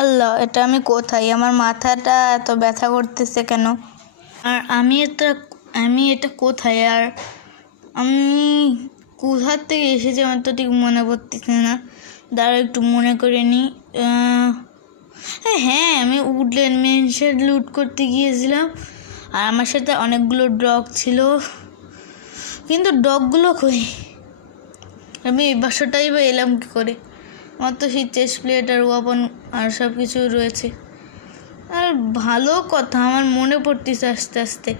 আল্লাহ, এটা আমি কোথায়? আমার মাথাটা এত ব্যথা করতেছে কেন? আর আমি এটা কোথায়? আর আমি কোথার থেকে এসেছি আমার তো ঠিক মনে পড়তেছে না। দাঁড়া একটু মনে করে নিই। হ্যাঁ, আমি উডল্যান্ড ম্যানশন লুট করতে গিয়েছিলাম আর আমার সাথে অনেকগুলো ডগ ছিল, কিন্তু ডগগুলো কই? আমি এই বাসাটাই বা এলাম কী করে? আমার তো সেই চেস্ট প্লেট আর ওয়াপন আর সব কিছু রয়েছে। আর ভালো কথা, আমার মনে পড়তেছে আস্তে আস্তে,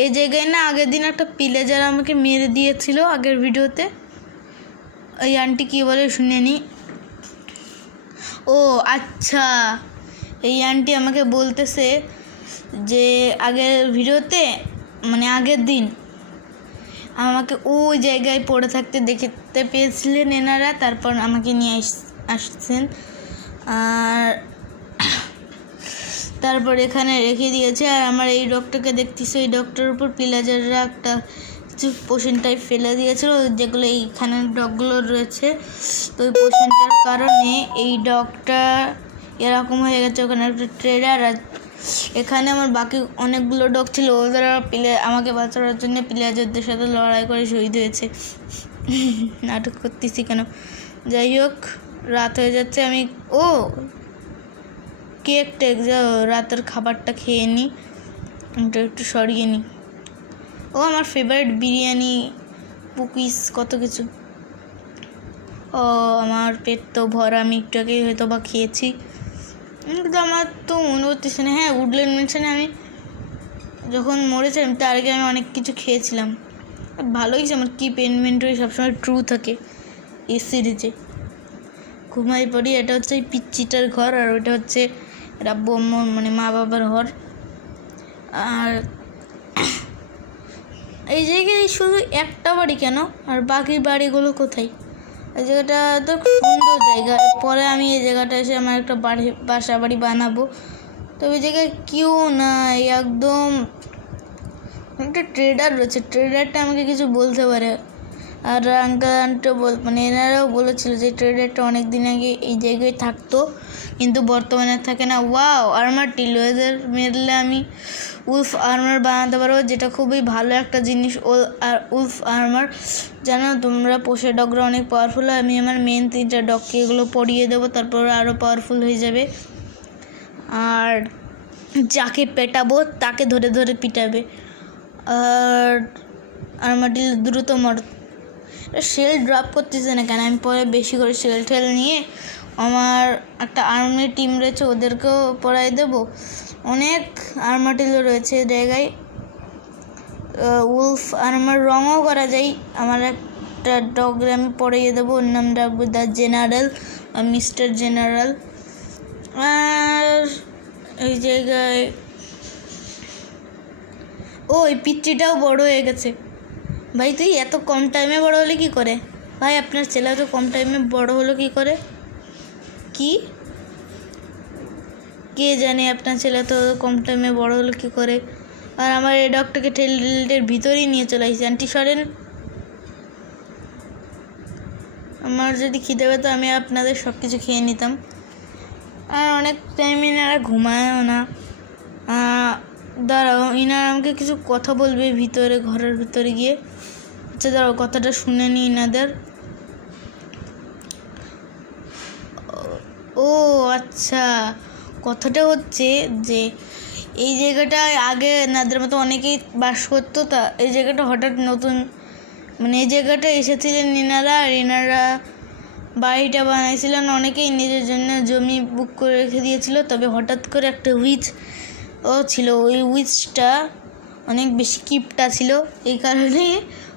এই জায়গায় না আগের দিন একটা পিলেজার আমাকে মেরে দিয়েছিল আগের ভিডিওতে। ওই আন্টি কী বলে শুনে নি। ও আচ্ছা, এই আন্টি আমাকে বলতেছে যে আগের ভিডিওতে মানে আগের দিন আমাকে ওই জায়গায় পড়ে থাকতে দেখতে পেয়েছিলেন এনারা, তারপর আমাকে নিয়ে আসছেন আর তারপর এখানে রেখে দিয়েছে। আর আমার এই ডগটাকে দেখতেছি, এই ডগটার উপর পিলাজাররা একটা কিছু পোশন টাইপ ফেলে দিয়েছিল, যেগুলো এইখানে ডগগুলো রয়েছে। তো ওই পোশনটার কারণে এই ডগটা এরকম হয়ে গেছে। ওখানে একটা ট্রেডার আর এখানে আমার বাকি অনেকগুলো ডগ ছিল, ওদের আমাকে বাঁচানোর জন্য পিলাজারদের সাথে লড়াই করে শহীদ হয়েছে। নাটক করতেছি কেন? যাই হোক, রাত হয়ে যাচ্ছে। আমি কেকটা রাতের খাবারটা খেয়ে নিই, একটু সরিয়ে নিই। আমার ফেভারিট বিরিয়ানি, কুকিজ, কত কিছু। আমার পেট তো ভরা, আমি একটু আগেই হয়তো বা খেয়েছি, কিন্তু আমার তো মনে করতেছে না। হ্যাঁ, উডল্যান্ড ম্যানশনে আমি যখন মরেছিলাম তার আগে আমি অনেক কিছু খেয়েছিলাম। ভালোই আমার কিপ ইনভেন্টরি সবসময় ট্রু থাকে এই সিরিজে। ঘুমাই পড়ি। এটা হচ্ছে এই পিচ্চিটার ঘর, আর ওইটা হচ্ছে রাব্বু আম্মুর মানে মা বাবার ঘর। আর এই জায়গায় শুধু একটা বাড়ি কেন, আর বাকি বাড়িগুলো কোথায়? এই জায়গাটা তো সুন্দর জায়গা। পরে আমি এই জায়গাটা এসে আমার একটা বাসা বাড়ি বানাবো। তো ওই জায়গায় কেউ নাই, একদম একটা ট্রেডার রয়েছে। ট্রেডারটা আমাকে কিছু বলতে পারে। আর আঙ্কেল আন্টি মানে এনারাও বলেছিল যে ট্রেডারটা অনেক দিন আগে এই জায়গায় থাকতো, কিন্তু বর্তমানে থাকে না। ওয়াও, আর্মার টিল, এদের মেরলে আমি উলফ আর্মার বানাতে পারবো, যেটা খুবই ভালো একটা জিনিস। আর উলফ আর্মার জানো তোমরা, পোষা ডগরা অনেক পাওয়ারফুল হয়। আমি আমার মেন 3টা ডগকে এগুলো পরিয়ে দেবো, তারপর আরও পাওয়ারফুল হয়ে যাবে। আর যাকে পেটাবো তাকে ধরে ধরে পিটাবে। আর আর্মার টিল দ্রুত শেল ড্রপ করতেছে না কেন? আমি পরে বেশি করে শেল টেল নিয়ে আমার একটা আর্মি টিম রয়েছে, ওদেরকেও পড়াই দেবো। অনেক আর্মাটিলও রয়েছে জায়গায়। উলফ আর্মার রঙও করা যায়। আমার একটা ডগরে আমি পড়িয়ে দেবো, ওর নাম রাখবো দ্য জেনারেল, মিস্টার জেনারেল। আর এই জায়গায় এই পিচ্চিটাও বড় হয়ে গেছে। ভাই তুই এত কম টাইমে বড় হলে কি করে? ভাই আপনার ছেলে তো কম টাইমে বড় হলো কি করে? কে জানে আপনার ছেলে তো কম টাইমে বড় হলো কি করে? আর আমার এই ডগটাকে টেলের ভিতরেই নিয়ে চলে আসছে। আন্টি সরেন, আমার যদি খিদে পেতো আমি আপনাদের সব কিছু খেয়ে নিতাম। আর অনেক টাইম এনারা ঘুমায়ও না। দাঁড়াও, ইনারা আমাকে কিছু কথা বলবে ভিতরে, ঘরের ভিতরে গিয়ে। আচ্ছা দাঁড়াও, কথাটা শুনে নিই ইনাদের। আচ্ছা, কথাটা হচ্ছে যে এই জায়গাটায় আগে এনাদের মতো অনেকেই বাস করতো। তা এই জায়গাটা হঠাৎ নতুন মানে এই জায়গাটা এসেছিলেন ইনারা, আর ইনারা বাড়িটা বানাইছিলেন অনেকেই নিজের জন্য, জমি বুক করে রেখে দিয়েছিল। তবে হঠাৎ করে একটা উইচ ছিল, ওই উইচটা অনেক বেশি কিপটা ছিল। এই কারণে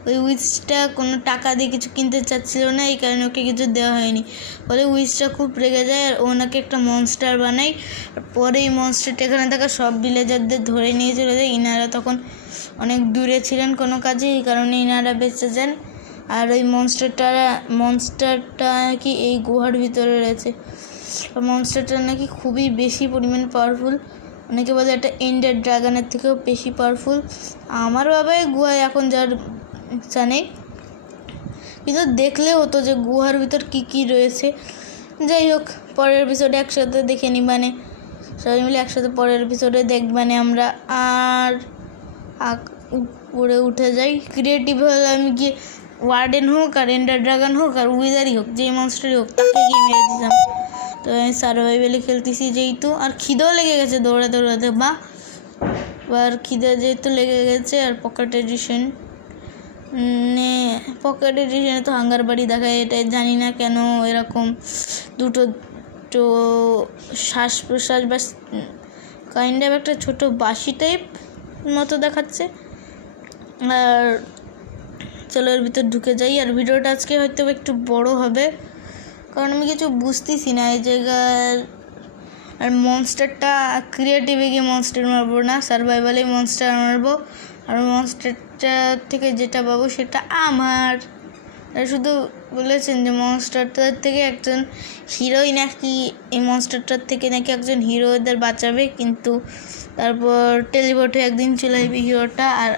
ওই উইচটা কোনো টাকা দিয়ে কিছু কিনতে চাচ্ছিল না, এই কারণে ওকে কিছু দেওয়া হয়নি। ফলে উইচটা খুব রেগে যায় আর ওনাকে একটা মনস্টার বানায়। পরে এই মনস্টারটা এখানে থাকা সব ভিলেজারদের ধরে নিয়ে চলে যায়। ইনারা তখন অনেক দূরে ছিলেন কোনো কাজে, এই কারণে ইনারা বেঁচে যান। আর ওই মনস্টারটা নাকি এই গুহার ভিতরে রয়েছে। মনস্টারটা নাকি খুবই বেশি পরিমাণ পাওয়ারফুল। অনেকে বলে এটা এন্ডার ড্রাগনের থেকেও বেশি পাওয়ারফুল। আমার বাবাই গুহায় এখন যার ইচ্ছা নেই, কিন্তু দেখলে হতো যে গুহার ভিতর কী কী রয়েছে। যাই হোক, পরের এপিসোডে একসাথে দেখে নিবানে, সবাই মিলে একসাথে পরের এপিসোডে দেখবানে আমরা। আর উপরে উঠে যাই। ক্রিয়েটিভ হলে আমি গিয়ে ওয়ার্ডেন হোক আর এন্ডার ড্রাগন হোক আর উইজারই হোক, যেই মনস্টারই হোক তাকে গিয়ে মেরে দিতাম। তো আমি সার্ভাইভেলে খেলতেছি যেহেতু, আর খিদেও লেগে গেছে দৌড়াতে বা আর খিদে যেহেতু লেগে গেছে। আর পকেট এডিশনে তো হাঙ্গার বাড়ি দেখায়, এটা জানি না কেন এরকম দুটো তো শ্বাস প্রশ্বাস বা কাইন্ড অফ একটা ছোটো বাঁশি টাইপ মতো দেখাচ্ছে। আর চলো এর ভিতর ঢুকে যাই। আর ভিডিওটা আজকে হয়তো একটু বড় হবে, কারণ আমি কিছু বুঝতেছি না এই জায়গার। আর মনস্টারটা ক্রিয়েটিভে গিয়ে মনস্টার মারবো না, সার্ভাইভালে মনস্টার মারবো। আর মনস্টারটার থেকে যেটা পাবো সেটা আমার। শুধু বলেছেন যে মনস্টারটার থেকে একজন হিরোই নাকি, এই মনস্টারটার থেকে নাকি একজন হিরো এদের বাঁচাবে, কিন্তু তারপর টেলিপোর্টে একদিন চলে আসবে হিরোটা। আর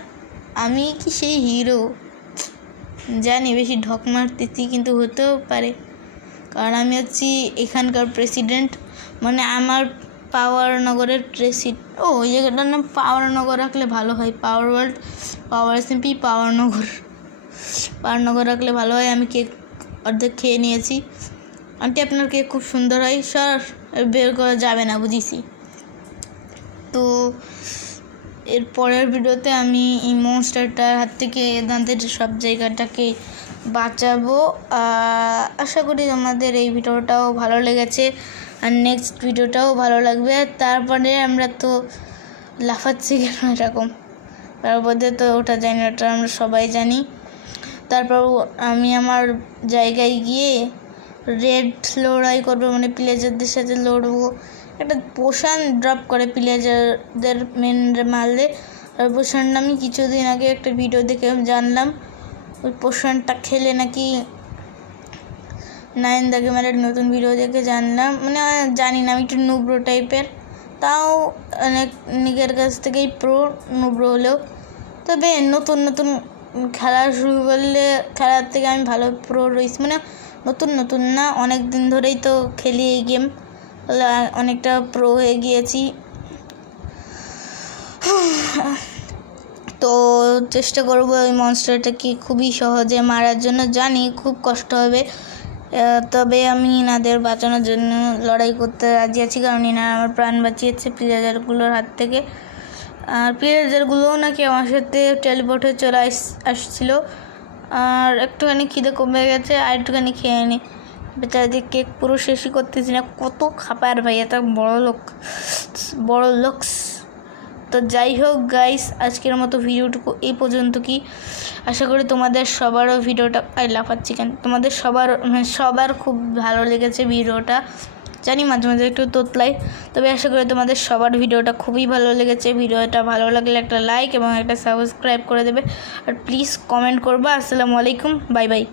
আমি কি সেই হিরো জানি, বেশি ঢক মারতেছি, কিন্তু হতেও পারে, কারণ আমি হচ্ছি এখানকার প্রেসিডেন্ট, মানে আমার পাওয়ার নগরের ওই জায়গাটার নাম পাওয়ার নগর রাখলে ভালো হয়। পাওয়ার ওয়ার্ল্ড, পাওয়ার এসএমপি, পাওয়ার নগর রাখলে ভালো হয়। আমি কেক অর্ধেক খেয়ে নিয়েছি। আন্টি আপনার কেক খুব সুন্দর হয়। স্যার বের করা যাবে না, বুঝিছি। তো এর পরের ভিডিওতে আমি এই মনস্টারটার হাত থেকে এদের সব জায়গাটাকে বাঁচাবো। আশা করি তোমাদের এই ভিডিওটাও ভালো লেগেছে, আর নেক্সট ভিডিওটাও ভালো লাগবে। তারপরে আমরা তো লাফাচ্ছি কেন এরকম, তারপরে তো ওটা জানি, ওটা আমরা সবাই জানি। তারপর আমি আমার জায়গায় গিয়ে রেড লড়াই করবো, মানে প্লেজারদের সাথে লড়বো। একটা পোশান ড্রপ করে প্লেজারদের মেন মারলে, আর পোশানটা আমি কিছুদিন আগে একটা ভিডিও দেখে জানলাম, ওই পোশানটা খেলে নাকি 9 দাগে মারের নতুন ভিডিও দেখে জানলাম, মানে জানি না, আমি একটু নুব্রো টাইপের, তাও অনেক নিজের কাছ থেকেই প্রো নুব্রো হলেও। তবে নতুন খেলা শুরু করলে খেলার থেকে আমি ভালো প্রো রয়েছি, মানে নতুন না, অনেক দিন ধরেই তো খেলি এই গেম, অনেকটা প্রো হয়ে গিয়েছি। তো চেষ্টা করবো ওই মনস্টারটাকে খুবই সহজে মারার জন্য, জানি খুব কষ্ট হবে, তবে আমি ইনাদের বাঁচানোর জন্য লড়াই করতে রাজি আছি, কারণ ইনারা আমার প্রাণ বাঁচিয়েছে প্লেজারগুলোর হাত থেকে। আর প্লেজারগুলোও নাকি আমার সাথে টেলিপোর্টে চলে আসছিল। আর একটুখানি খিদে কমে গেছে, আর একটুখানি খেয়ে নিই। বেচারাদের কেক পুরো শেষই করতেছি না, কত খাবার ভাই, এত বড় লোকস। তো যাই হোক গাইস, আজকের মতো ভিডিওটুকু এই পর্যন্ত। কি আশা করি তোমাদের সবারও ভিডিওটা লাফাচ্ছি কেন, তোমাদের সবার খুব ভালো লেগেছে ভিডিওটা, জানি মাঝে একটু তোতলাই, তবে আশা করি তোমাদের সবার ভিডিওটা খুবই ভালো লেগেছে। ভিডিওটা ভালো লাগলে একটা লাইক এবং একটা সাবস্ক্রাইব করে দেবে, আর প্লিজ কমেন্ট করবা। আসসালামু আলাইকুম, বাই বাই।